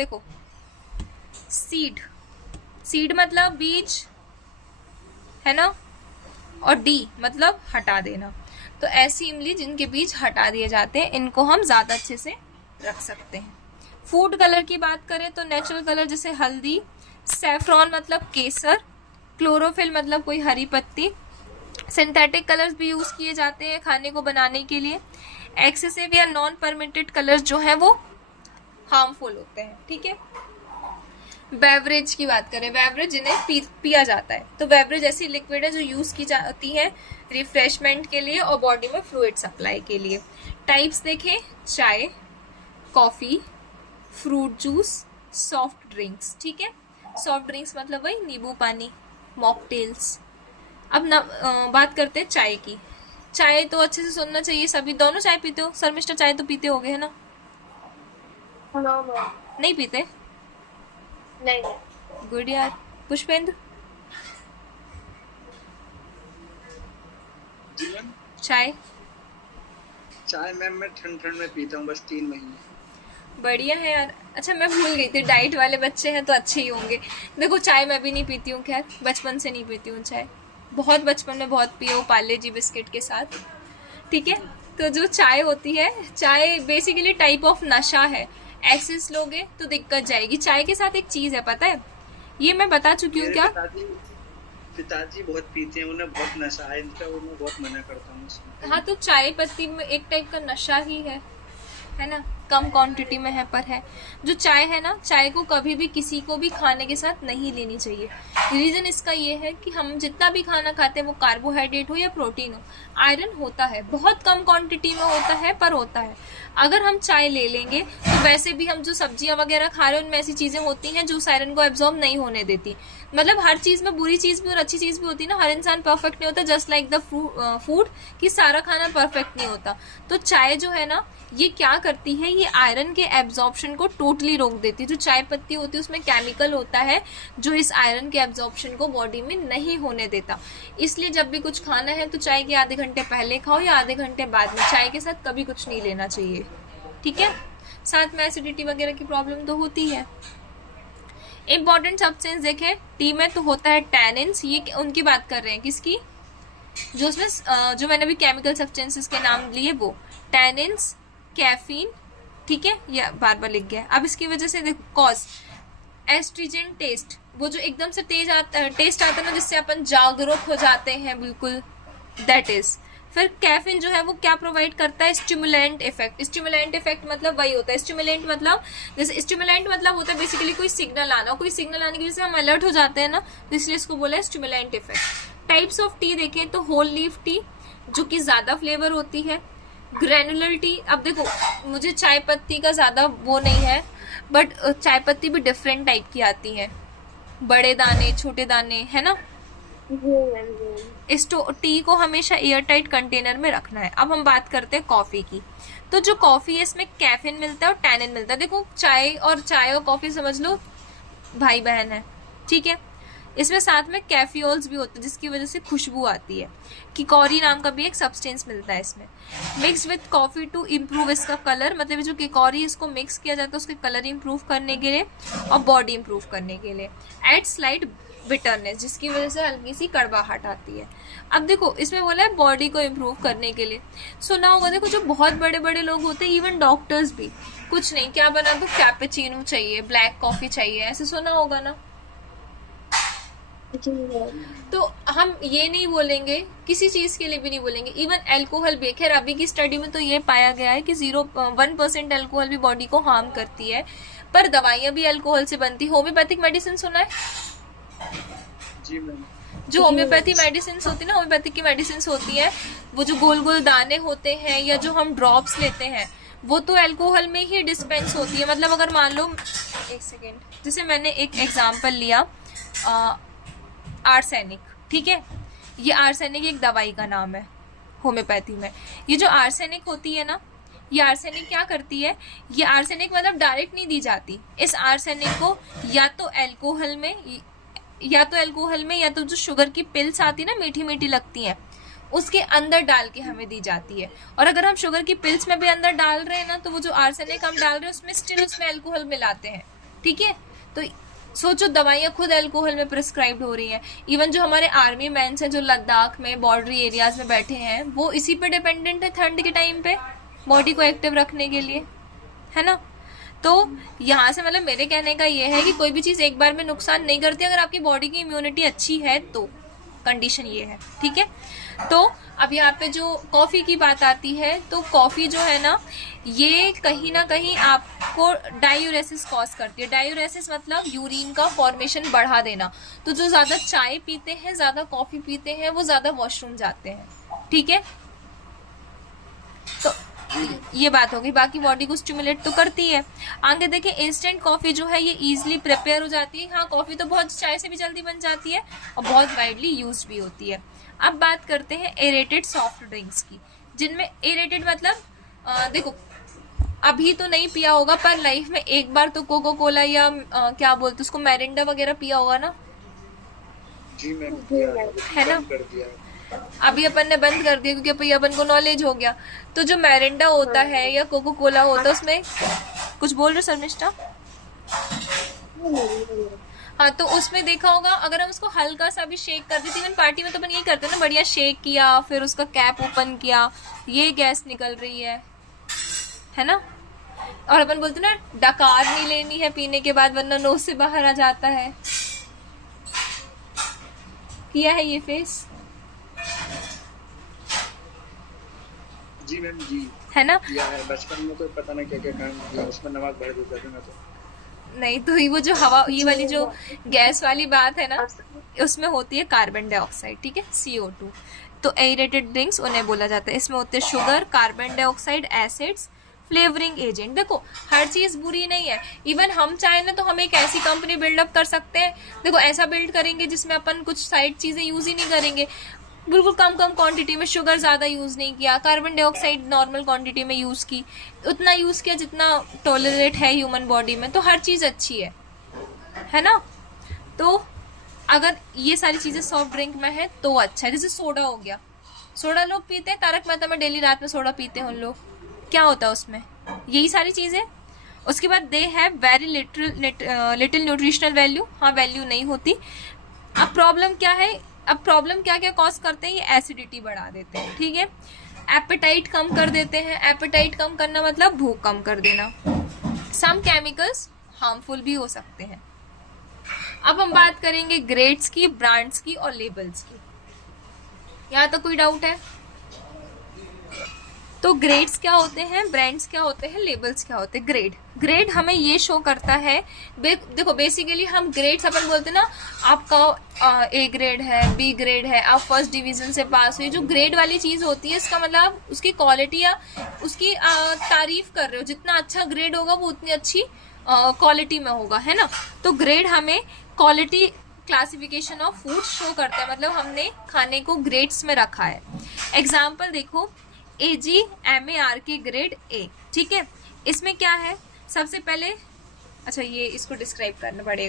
देखो seed, seed मतलब बीज है ना, और डी मतलब हटा देना। तो ऐसी इमली जिनके बीज हटा दिए जाते हैं, इनको हम ज्यादा अच्छे से रख सकते हैं। फूड कलर की बात करें तो नेचुरल कलर जैसे हल्दी, सैफरॉन मतलब केसर, क्लोरोफिल मतलब कोई हरी पत्ती। सिंथेटिक कलर्स भी यूज किए जाते हैं खाने को बनाने के लिए। एक्सेसिव या नॉन परमिटेड कलर्स जो है वो हार्मफुल होते हैं, ठीक है। बेवरेज की बात करें, बेवरेज जिन्हें पिया जाता है, तो बेवरेज ऐसी लिक्विड है जो यूज की जाती है रिफ्रेशमेंट के लिए और बॉडी में फ्लूइड सप्लाई के लिए। टाइप्स देखें, चाय, coffee, fruit juice, soft drinks, ठीक है। सॉफ्ट ड्रिंक्स मतलब वही नींबू पानी, मॉकटेल्स। अब ना बात करते हैं चाय की। चाय तो अच्छे से सुनना चाहिए सभी, दोनों चाय पीते हो? शर्मिष्ठा चाय तो पीते होगे है ना? नहीं पीते? नहीं। गुड यार। पुष्पेंद्र चाय? चाय मैम मैं ठंड ठंड में पीता हूँ, बस 3 महीने। बढ़िया है यार। अच्छा मैं भूल गई थी, डाइट वाले बच्चे हैं तो अच्छे ही होंगे। देखो चाय मैं भी नहीं पीती हूँ, खैर बचपन से नहीं पीती हूँ चाय, बहुत बचपन में बहुत पिए वो पार्ले जी बिस्किट के साथ, ठीक है। तो जो चाय होती है, चाय बेसिकली टाइप ऑफ नशा है। एक्सेस लोगे तो दिक्कत जाएगी। चाय के साथ एक चीज है पता है, ये मैं बता चुकी हूँ क्या? पिताजी बहुत पीते हैं, उन्हें बहुत नशा है इनका, वो मैं बहुत मना करता हूँ। हाँ तो चाय पत्ती में एक टाइप का नशा ही है ना, कम क्वांटिटी में है पर है। जो चाय है ना, चाय को कभी भी किसी को भी खाने के साथ नहीं लेनी चाहिए। रीजन इसका ये है कि हम जितना भी खाना खाते हैं वो कार्बोहाइड्रेट हो या प्रोटीन हो, आयरन होता है, बहुत कम क्वांटिटी में होता है पर होता है। अगर हम चाय ले लेंगे तो वैसे भी हम जो सब्जियां वगैरह खा रहे हैं उनमें ऐसी चीजें होती हैं जो उस आयरन को एब्जॉर्ब नहीं होने देती। मतलब हर चीज में बुरी चीज भी और अच्छी चीज भी होती है ना, हर इंसान परफेक्ट नहीं होता, जस्ट लाइक द फूड कि सारा खाना परफेक्ट नहीं होता। तो चाय जो है ना, ये क्या करती है, ये आयरन के एब्जॉर्प्शन को टोटली रोक देती है। जो चाय पत्ती होती है उसमें केमिकल होता है जो इस आयरन के एब्जॉर्प्शन को बॉडी में नहीं होने देता। इसलिए जब भी कुछ खाना है तो चाय के आधे घंटे पहले खाओ या आधे घंटे बाद में, चाय के साथ कभी कुछ नहीं लेना चाहिए, ठीक है। साथ में एसिडिटी वगैरह की प्रॉब्लम तो होती है। इंपॉर्टेंट सब्सटेंस देखें, टी में तो होता है टैनिन्स, ये उनकी बात कर रहे हैं, किसकी? जो उसमें जो मैंने अभी केमिकल सब्सटेंसेस के नाम लिए वो टैनिन्स, कैफीन, ठीक है, ये बार बार लिख गया। अब इसकी वजह से देखो कॉज, एस्ट्रीजेंट टेस्ट, वो जो एकदम से टेस्ट आता है ना जिससे अपन जागरूक हो जाते हैं बिल्कुल, दैट इज। फिर कैफीन जो है वो क्या प्रोवाइड करता है? Stimulant effect. स्टिमुलेंट इफेक्ट मतलब वही होता है, स्टिमुलेंट मतलब जैसे स्टिमुलेंट मतलब होता है बेसिकली कोई सिग्नल आना, कोई सिग्नल आने की वजह से हम अलर्ट हो जाते हैं ना, तो इसलिए इसको बोला है stimulant effect. Types of T देखें तो होल लीफ टी जो कि ज्यादा फ्लेवर होती है, ग्रेनुलर टी। अब देखो मुझे चाय पत्ती का ज्यादा वो नहीं है, बट चाय पत्ती भी डिफरेंट टाइप की आती है, बड़े दाने छोटे दाने, है ना। इस टी को हमेशा एयर टाइट कंटेनर में रखना है। अब हम बात करते हैं कॉफी की। तो जो कॉफी है इसमें कैफीन मिलता है और टैनिन मिलता है। देखो चाय और कॉफी समझ लो भाई बहन है, ठीक है। इसमें साथ में कैफियोल्स भी होते हैं जिसकी वजह से खुशबू आती है। किकोरी नाम का भी एक सब्सटेंस मिलता है इसमें। Mix with coffee to improve इसका कलर, मतलब जो किकोरी इसको मिक्स किया जाता है उसके कलर इम्प्रूव करने के लिए और बॉडी इम्प्रूव करने के लिए। एड स्लाइट बिटरनेस जिसकी वजह से हल्की सी कड़वाहट आती है। अब देखो इसमें बोला है बॉडी को इम्प्रूव करने के लिए। सुना होगा देखो जो बहुत बड़े बड़े लोग होते हैं, इवन डॉक्टर्स भी, कुछ नहीं क्या बना दो, कैपेचिनो चाहिए, ब्लैक कॉफी चाहिए, ऐसे सुना होगा ना। तो हम ये नहीं बोलेंगे, किसी चीज के लिए भी नहीं बोलेंगे, इवन एल्कोहल भी। खैर अभी की स्टडी में तो ये पाया गया है कि 0.1% एल्कोहल भी बॉडी को हार्म करती है, पर दवाइयां भी अल्कोहल से बनती। होम्योपैथिक मेडिसिन सुना है? जी मैम। जो होम्योपैथी मेडिसिन होती है ना, होम्योपैथिक की मेडिसिन होती है, वो जो गोल गोल दाने होते हैं या जो हम ड्रॉप्स लेते हैं वो तो अल्कोहल में ही डिस्पेंस होती है। मतलब अगर मान लो, एक सेकेंड, जैसे मैंने एक एग्जांपल लिया आर्सेनिक, ठीक है, ये आर्सेनिक एक दवाई का नाम है होम्योपैथी में। ये जो आर्सेनिक होती है ना, ये आर्सेनिक क्या करती है, ये आर्सेनिक मतलब डायरेक्ट नहीं दी जाती। इस आर्सेनिक को या तो अल्कोहल में या तो जो शुगर की पिल्स आती है ना, मीठी मीठी लगती हैं, उसके अंदर डाल के हमें दी जाती है। और अगर हम शुगर की पिल्स में भी अंदर डाल रहे हैं ना, तो वो जो आर्सेनिक हम डाल रहे हैं उसमें स्टिल उसमें अल्कोहल मिलाते हैं, ठीक है। तो सोचो दवाइयाँ खुद अल्कोहल में प्रिस्क्राइब्ड हो रही हैं। इवन जो हमारे आर्मी मैन्स हैं जो लद्दाख में बॉर्डरी एरियाज में बैठे हैं, वो इसी पे डिपेंडेंट है ठंड के टाइम पे बॉडी को एक्टिव रखने के लिए, है ना। तो यहाँ से मतलब मेरे कहने का ये है कि कोई भी चीज़ एक बार में नुकसान नहीं करती, अगर आपकी बॉडी की इम्यूनिटी अच्छी है तो। कंडीशन ये है, ठीक है। तो अब यहाँ पे जो कॉफ़ी की बात आती है, तो कॉफ़ी जो है ना, ये कहीं ना कहीं आपको डायूरेसिस कॉज करती है। डायूरेसिस मतलब यूरिन का फॉर्मेशन बढ़ा देना। तो जो ज़्यादा चाय पीते हैं, ज़्यादा कॉफ़ी पीते हैं, वो ज़्यादा वॉशरूम जाते हैं, ठीक है। तो ये बात होगी। बाकी बॉडी को स्टिमुलेट तो करती है। आगे देखिए, इंस्टेंट कॉफ़ी जो है ये इजीली प्रिपेयर हो जाती है। हाँ, कॉफ़ी तो बहुत चाय से भी जल्दी बन जाती है और बहुत वाइडली यूज्ड भी होती है। अब बात करते हैं एरेटेड सॉफ्ट ड्रिंक्स की, जिनमें एरेटेड मतलब देखो अभी तो नहीं पिया होगा, पर लाइफ में एक बार तो कोको कोला या क्या बोलते उसको, मैरिंडा वगैरह पिया होगा ना। जी मैम, है ना। कर दिया। अभी अपन ने बंद कर दिया क्योंकि अभी अपन को नॉलेज हो गया। तो जो मैरिंडा होता है या कोको कोला होता है, उसमें कुछ बोल रहे शर्मिष्ठा? हाँ, तो उसमें देखा होगा अगर हम उसको हल्का सा भी शेक कर देते, इवन पार्टी में तो अपन यही करते हैं ना, बढ़िया शेक किया, फिर उसका कैप ओपन किया, ये गैस निकल रही है ना। और अपन बोलते ना डकार नहीं लेनी है पीने के बाद वरना नोज से बाहर आ जाता है। किया है ये फेस? जी मैम जी, है ना। किया है। बचपन में तो पता नहीं क्या क्या काम किया, उसमें नमक भर देता था मैं तो। नहीं तो वो जो हवा, ये वाली जो गैस वाली बात है ना, उसमें होती है कार्बन डाइऑक्साइड, ठीक है, CO2। तो एरेटेड ड्रिंक्स उन्हें बोला जाता है। इसमें होते हैं sugar, carbon dioxide, acids, flavouring agent. देखो हर चीज़ बुरी नहीं है। इवन हम चाहें ना तो हम एक ऐसी कंपनी बिल्डअप कर सकते हैं। देखो ऐसा बिल्ड करेंगे जिसमें अपन कुछ साइड चीज़ें यूज़ ही नहीं करेंगे, बिल्कुल कम क्वांटिटी में, शुगर ज़्यादा यूज़ नहीं किया, कार्बन डाइऑक्साइड नॉर्मल क्वांटिटी में यूज़ की, उतना यूज़ किया जितना टॉलरेट है ह्यूमन बॉडी में, तो हर चीज़ अच्छी है ना। तो अगर ये सारी चीज़ें सॉफ्ट ड्रिंक में है तो अच्छा है। जैसे सोडा हो गया, सोडा लोग पीते हैं, तारक मेहता में डेली रात में सोडा पीते हैं उन लोग, क्या होता है उसमें? यही सारी चीज़ें। उसके बाद they have very little nutritional value. हाँ, वैल्यू नहीं होती। अब प्रॉब्लम क्या है, अब प्रॉब्लम क्या क्या कॉज करते हैं, ये एसिडिटी बढ़ा देते हैं, ठीक है। एपेटाइट कम कर देते हैं। एपेटाइट कम करना मतलब भूख कम कर देना। सम केमिकल्स हार्मफुल भी हो सकते हैं। अब हम बात करेंगे ग्रेड्स की, ब्रांड्स की और लेबल्स की। यहाँ तक कोई डाउट है? तो ग्रेड्स क्या होते हैं, ब्रांड्स क्या होते हैं, लेबल्स क्या होते हैं। ग्रेड हमें ये शो करता है, देखो बेसिकली हम ग्रेड्स अपन बोलते हैं ना, आपका A ग्रेड है, B ग्रेड है, आप फर्स्ट डिवीजन से पास हुए। जो ग्रेड वाली चीज़ होती है, इसका मतलब उसकी क्वालिटी या उसकी तारीफ कर रहे हो। जितना अच्छा ग्रेड होगा वो उतनी अच्छी क्वालिटी में होगा, है ना। तो ग्रेड हमें quality classification of food show करता है, मतलब हमने खाने को ग्रेड्स में रखा है। एग्जाम्पल देखो, AG MARK ग्रेड A, ठीक है। इसमें क्या है, सबसे पहले अच्छा ये इसको डिस्क्राइब करना पड़ेगा।